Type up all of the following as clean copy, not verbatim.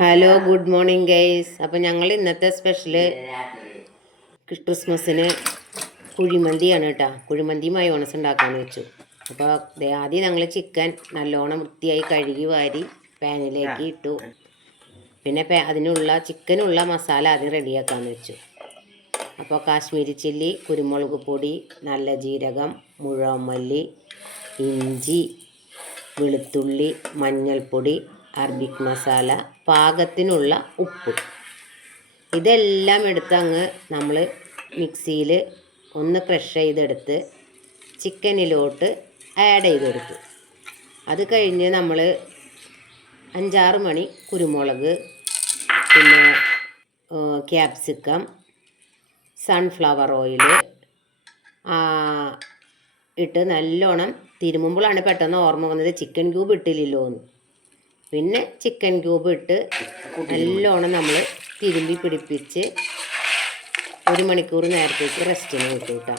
Hello good morning guys. അപ്പോൾ ഞങ്ങൾ ഇന്നത്തെ സ്പെഷ്യല് ക്രിസ്മസിന് കുഴിമന്തിയാണ് കേട്ടോ. കുഴിമന്തി മയോണസ് ഉണ്ടാക്കാമെന്ന് വെച്ചു. അപ്പോൾ ആദ്യം ഞങ്ങൾ ചിക്കൻ നല്ലോണം വൃത്തിയായി കഴുകി വാരി പാനിലേക്ക് ഇട്ടു. പിന്നെ അതിനുള്ള ചിക്കനുള്ള മസാല ആദ്യം റെഡിയാക്കാമെന്ന് വെച്ചു. അപ്പോൾ കാശ്മീരി ചില്ലി, കുരുമുളക് പൊടി, നല്ല ജീരകം, മുഴുവൻ ഇഞ്ചി, വെളുത്തുള്ളി, മഞ്ഞൾപ്പൊടി, അറബിക് മസാല, പാകത്തിനുള്ള ഉപ്പ്, ഇതെല്ലാം എടുത്ത് അങ്ങ് നമ്മൾ മിക്സിയിൽ ഒന്ന് ക്രഷ് ചെയ്തെടുത്ത് ചിക്കനിലോട്ട് ആഡ് ചെയ്തെടുത്തു. അത് കഴിഞ്ഞ് നമ്മൾ 5-6 മണി കുരുമുളക്, പിന്നെ ക്യാപ്സിക്കം, സൺഫ്ലവർ ഓയിൽ ഇട്ട് നല്ലോണം തിരുമുമ്പോഴാണ് പെട്ടെന്ന് ഓർമ്മ വന്നത് ചിക്കൻ ക്യൂബ് ഇട്ടില്ലല്ലോ എന്ന്. പിന്നെ ചിക്കൻ ക്യൂബ് ഇട്ട് നല്ലോണം നമ്മൾ തിരുമ്പി പിടിപ്പിച്ച് 1 മണിക്കൂർ നേരത്തേക്ക് റെസ്റ്റിന് വിട്ടു കേട്ടോ.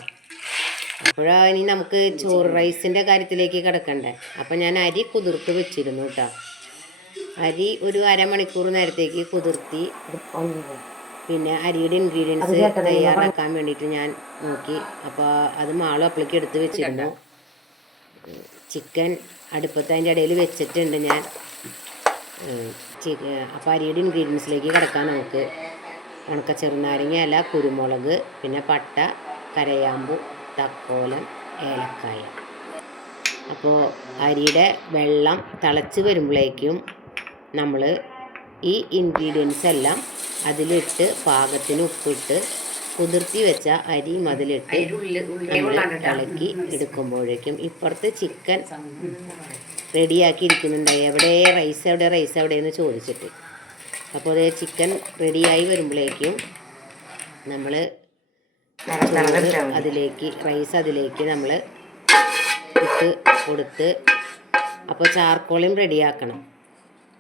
അപ്പോഴാണ് ഇനി നമുക്ക് ചോറ് റൈസിൻ്റെ കാര്യത്തിലേക്ക് കിടക്കണ്ടേ. അപ്പം ഞാൻ അരി കുതിർത്ത് വെച്ചിരുന്നു കേട്ടോ. അരി ഒരു അരമണിക്കൂർ നേരത്തേക്ക് കുതിർത്തി. പിന്നെ അരിയുടെ ഇൻഗ്രീഡിയൻസ് തയ്യാറാക്കാൻ വേണ്ടിയിട്ട് ഞാൻ നോക്കി. അപ്പോൾ അത് മാളും അപ്പളേക്ക് എടുത്ത് വെച്ചിരുന്നു. ചിക്കൻ അടുപ്പത്ത് അതിൻ്റെ ഇടയിൽ വെച്ചിട്ടുണ്ട് ഞാൻ. അപ്പോൾ അരിയുടെ ഇൻഗ്രീഡിയൻസിലേക്ക് കിടക്കാൻ നമുക്ക് ഉണക്ക ചെറുനാരങ്ങ ഇല, കുരുമുളക്, പിന്നെ പട്ട, കരയാമ്പു, തക്കോലം, ഏലക്കായ. അപ്പോൾ അരിയുടെ വെള്ളം തിളച്ച് വരുമ്പോഴേക്കും നമ്മൾ ഈ ഇൻഗ്രീഡിയൻസ് എല്ലാം അതിലിട്ട് പാകത്തിന് ഉപ്പിട്ട് കുതിർത്തി വെച്ച അരി അതിലിട്ട് നമ്മൾ ഇളക്കി എടുക്കുമ്പോഴേക്കും ഇപ്പുറത്ത് ചിക്കൻ റെഡിയാക്കി ഇരിക്കുന്നുണ്ടായി. റൈസ് എവിടെ എന്ന് ചോദിച്ചിട്ട്. അപ്പോൾ അതേ ചിക്കൻ റെഡിയായി വരുമ്പോഴേക്കും നമ്മൾ റൈസ് അതിലേക്ക് നമ്മൾ ഇട്ട് കൊടുത്ത്. അപ്പോൾ ചാർക്കോളും റെഡിയാക്കണം.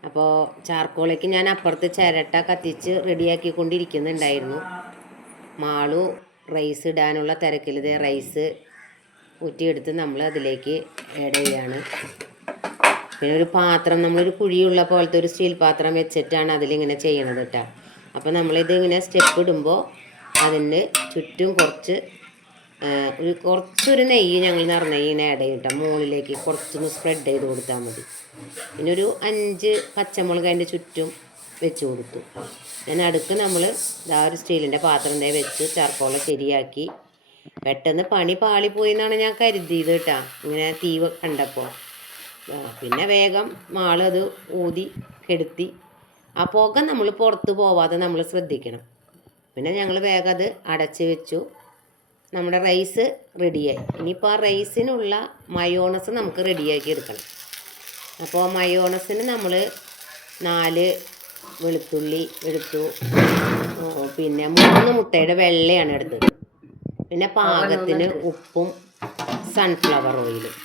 അപ്പോൾ ചാർക്കോളേക്ക് ഞാൻ അപ്പുറത്ത് ചിരട്ട കത്തിച്ച് റെഡിയാക്കിക്കൊണ്ടിരിക്കുന്നുണ്ടായിരുന്നു. മാളു റൈസ് ഇടാനുള്ള തിരക്കിൽ റൈസ് ഊറ്റിയെടുത്ത് നമ്മൾ അതിലേക്ക് ആഡ് ചെയ്യാണ്. പിന്നെ ഒരു പാത്രം, നമ്മളൊരു കുഴിയുള്ള പോലത്തെ ഒരു സ്റ്റീൽ പാത്രം വെച്ചിട്ടാണ് അതിലിങ്ങനെ ചെയ്യണത് കേട്ടോ. അപ്പോൾ നമ്മളിത് ഇങ്ങനെ സ്റ്റെപ്പ് ഇടുമ്പോൾ അതിന് ചുറ്റും കുറച്ചൊരു നെയ്യ് ഞങ്ങൾ നിറഞ്ഞ ഇങ്ങനെ ആഡ് ചെയ്യും കേട്ടോ. മുകളിലേക്ക് കുറച്ചൊന്ന് സ്പ്രെഡ് ചെയ്ത് കൊടുത്താൽ മതി. പിന്നെ ഒരു 5 പച്ചമുളക് അതിൻ്റെ ചുറ്റും വെച്ച് കൊടുത്തു. ഞാൻ അടുക്ക് നമ്മൾ ഒരു സ്റ്റീലിൻ്റെ പാത്രം വെച്ച് ചാർക്കോള ശരിയാക്കി. പെട്ടെന്ന് പണി പാളിപ്പോയി എന്നാണ് ഞാൻ കരുതിയത് കേട്ടോ, ഇങ്ങനെ തീ കണ്ടപ്പോൾ. പിന്നെ വേഗം മാളത് ഊതി കെടുത്തി. ആ പുക നമ്മൾ പുറത്ത് പോവാതെ നമ്മൾ ശ്രദ്ധിക്കണം. പിന്നെ ഞങ്ങൾ വേഗം അത് അടച്ച് വെച്ചു. നമ്മുടെ റൈസ് റെഡിയായി. ഇനിയിപ്പോൾ ആ റൈസിനുള്ള മയോണസ് നമുക്ക് റെഡിയാക്കി എടുക്കണം. അപ്പോൾ മയോണസിന് നമ്മൾ 4 വെളുത്തുള്ളി എടുത്തു. പിന്നെ 3 മുട്ടയുടെ വെള്ളയാണ് എടുത്തത്. പിന്നെ പാകത്തിന് ഉപ്പും സൺഫ്ലവർ ഓയിലും.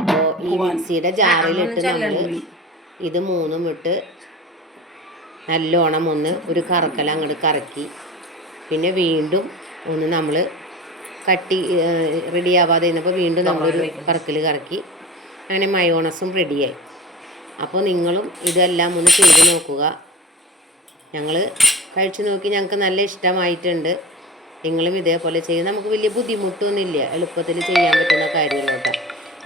അപ്പോൾ ഈ മിക്സിയുടെ ജാറിലിട്ട് നമ്മൾ ഇത് 3ഉം ഇട്ട് നല്ലോണം ഒരു കറക്കൽ അങ്ങോട്ട് കറക്കി. പിന്നെ വീണ്ടും ഒന്ന് നമ്മൾ റെഡിയാവാതെ ഇരുന്നപ്പോൾ വീണ്ടും നമ്മളൊരു കറക്കൽ കറക്കി. അങ്ങനെ മയോണസും റെഡിയായി. അപ്പോൾ നിങ്ങളും ഇതെല്ലാം ഒന്ന് ചെയ്ത് നോക്കുക. ഞങ്ങൾ കഴിച്ചു നോക്കി, ഞങ്ങൾക്ക് നല്ല ഇഷ്ടമായിട്ടുണ്ട്. നിങ്ങളും ഇതേപോലെ ചെയ്യും. നമുക്ക് വലിയ ബുദ്ധിമുട്ടൊന്നുമില്ല, എളുപ്പത്തിൽ ചെയ്യാൻ പറ്റുന്ന കാര്യങ്ങളോട്ടോ.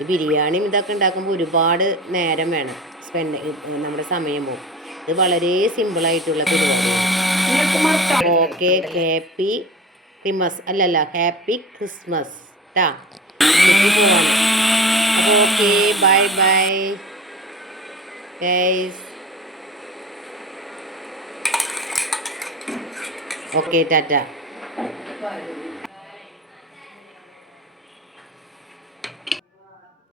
ഈ ബിരിയാണിയും ഇതൊക്കെ ഉണ്ടാക്കുമ്പോൾ ഒരുപാട് നേരം വേണം, നമ്മുടെ സമയം പോകും. ഇത് വളരെ സിമ്പിളായിട്ടുള്ള പരിപാടിയാണ്. ഓക്കെ, ഹാപ്പി ക്രിസ്മസ് ട്ടാ. പോവാണ്. അപ്പോൾ okay, bye guys. Okay, Tata.